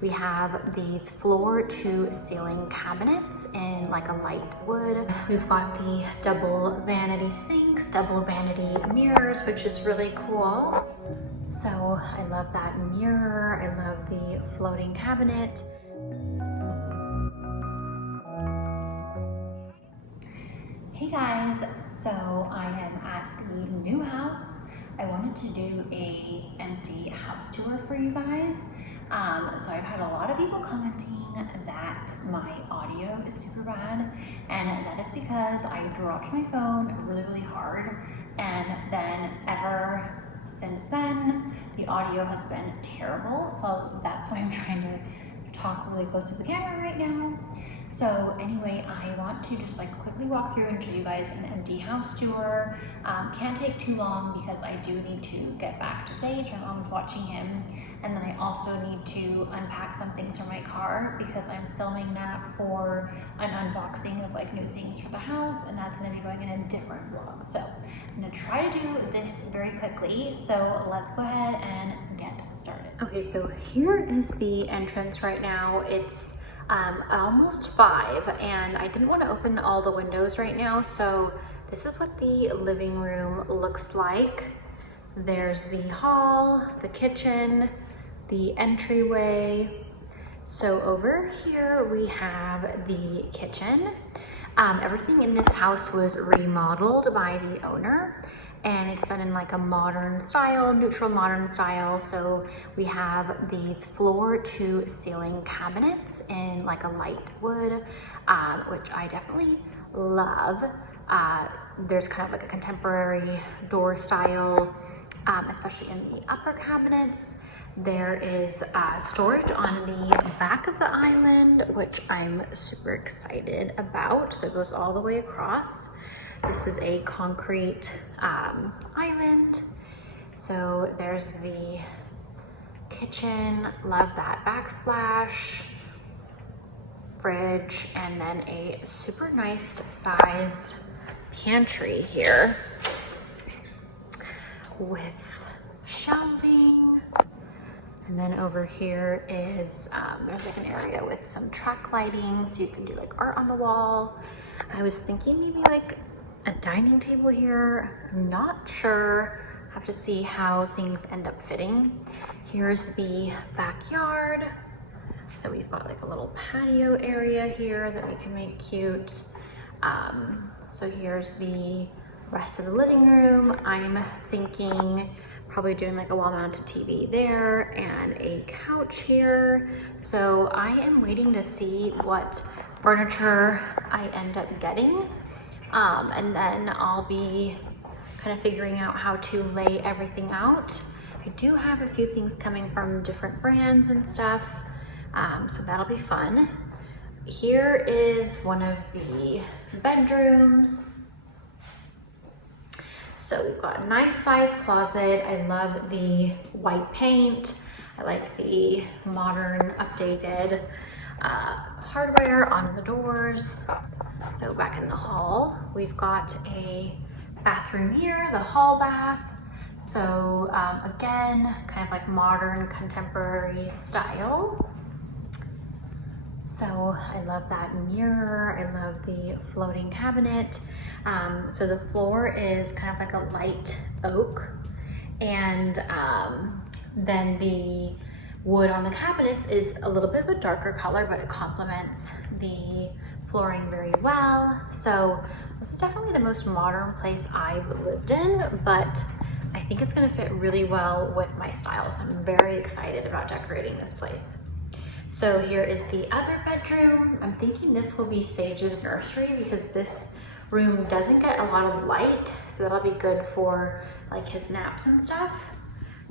We have these floor to ceiling cabinets in like a light wood. We've got the double vanity sinks, double vanity mirrors, which is really cool. So I love that mirror. I love the floating cabinet. Hey guys, so I am at the new house. I wanted to do a empty house tour for you guys. So I've had a lot of people commenting that my audio is super bad, and that is because I dropped my phone really hard, and then ever since then the audio has been terrible. So that's why I'm trying to talk really close to the camera right now. So anyway, I want to just like quickly walk through and show you guys an empty house tour. Can't take too long because I do need to get back to Sage. My mom's watching him. And then I also need to unpack some things from my car because I'm filming that for an unboxing of like new things for the house, and that's gonna be going in a different vlog. So I'm gonna try to do this very quickly. So let's go ahead and get started. Okay, so here is the entrance right now. It's almost 5, and I didn't want to open all the windows right now, so this is what the living room looks like. There's the hall, the kitchen, the entryway. So over here we have the kitchen. Everything in this house was remodeled by the owner, and it's done in like a modern style, neutral modern style. So we have these floor to ceiling cabinets in like a light wood, which I definitely love. There's kind of like a contemporary door style, especially in the upper cabinets. There is storage on the back of the island, which I'm super excited about. So it goes all the way across. This is a concrete island. So there's the kitchen, love that backsplash, fridge, and then a super nice sized pantry here with shelving. And then over here is, there's like an area with some track lighting, so you can do like art on the wall. I was thinking maybe like a dining table here. I'm not sure. Have to see how things end up fitting. Here's the backyard. So we've got like a little patio area here that we can make cute. So here's the rest of the living room. I'm thinking probably doing like a wall-mounted TV there and a couch here. So I am waiting to see what furniture I end up getting. And then I'll be kind of figuring out how to lay everything out. I do have a few things coming from different brands and stuff, so that'll be fun. Here is one of the bedrooms. So we've got a nice sized closet. I love the white paint. I like the modern updated hardware on the doors. So back in the hall, we've got a bathroom here, the hall bath. So again, kind of like modern contemporary style. So I love that mirror. I love the floating cabinet. So the floor is kind of like a light oak, and then the wood on the cabinets is a little bit of a darker color, but it complements the flooring very well. So this is definitely the most modern place I've lived in, but I think it's gonna fit really well with my style. So I'm very excited about decorating this place. So here is the other bedroom. I'm thinking this will be Sage's nursery because this room doesn't get a lot of light, so that'll be good for like his naps and stuff.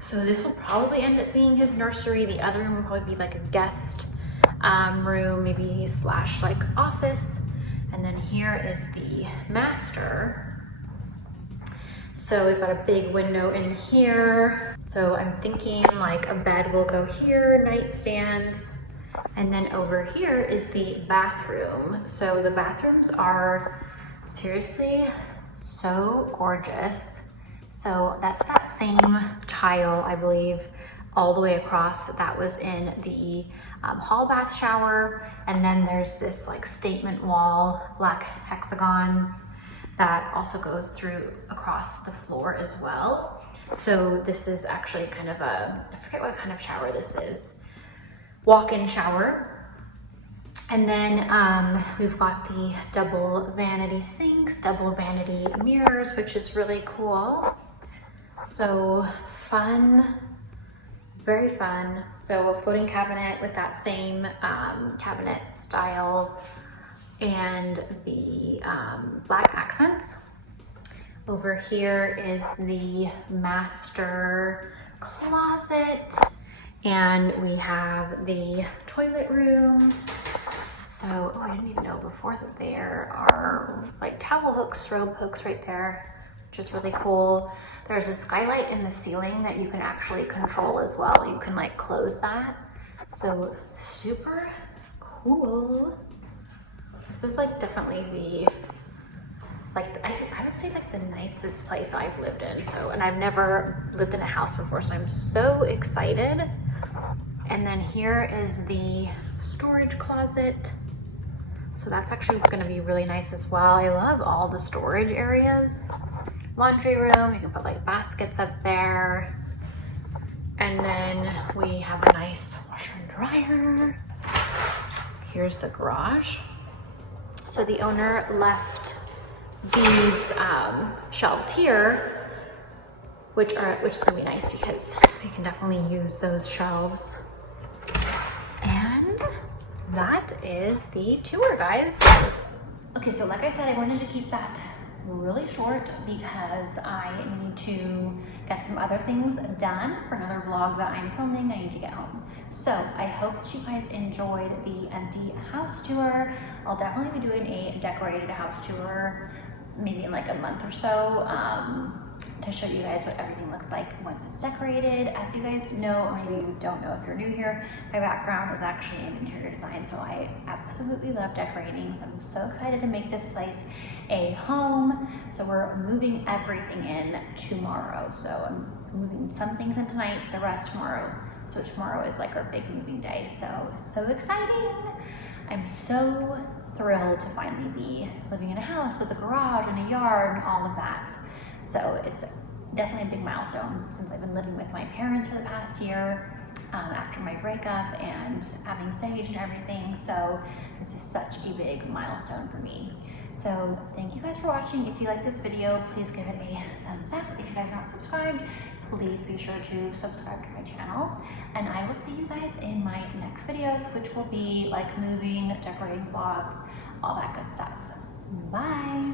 So this will probably end up being his nursery. The other room will probably be like a guest room, maybe slash like office. And then here is the master. So we've got a big window in here. So I'm thinking like a bed will go here, nightstands. And then over here is the bathroom. So the bathrooms are seriously so gorgeous. So that's that same tile, I believe, all the way across. That was in the hall bath shower. And then there's this like statement wall, black hexagons that also goes through across the floor as well. So this is actually kind of a, I forget what kind of shower this is, walk-in shower. And then we've got the double vanity sinks, double vanity mirrors, which is really cool. So fun, very fun. So a floating cabinet with that same cabinet style and the black accents. Over here is the master closet, and we have the toilet room. So, oh, I didn't even know before that there are like towel hooks, robe hooks right there, which is really cool. There's a skylight in the ceiling that you can actually control as well. You can like close that. So super cool. This is like definitely the, like, I would say like the nicest place I've lived in. So, and I've never lived in a house before, so I'm so excited. And then here is the storage closet. So that's actually gonna be really nice as well. I love all the storage areas. Laundry room, you can put like baskets up there. And then we have a nice washer and dryer. Here's the garage. So the owner left these shelves here, which is gonna be nice because we can definitely use those shelves. And that is the tour, guys. Okay, so like I said, I wanted to keep that really short because I need to get some other things done for another vlog that I'm filming. I need to get home. So I hope that you guys enjoyed the empty house tour. I'll definitely be doing a decorated house tour maybe in like a month or so to show you guys what everything looks like once it's decorated. As you guys know, or maybe you don't know if you're new here, my background is actually in interior design, so I absolutely love decorating. So I'm so excited to make this place a home. So we're moving everything in tomorrow. So I'm moving some things in tonight, the rest tomorrow. So tomorrow is like our big moving day. So exciting. I'm so thrilled to finally be living in a house with a garage and a yard and all of that. So it's definitely a big milestone since I've been living with my parents for the past year after my breakup and having Sage and everything. So this is such a big milestone for me. So thank you guys for watching. If you like this video, please give it a thumbs up. If you guys are not subscribed, please be sure to subscribe to my channel. And I will see you guys in my next videos, which will be like moving, decorating vlogs, all that good stuff. Bye.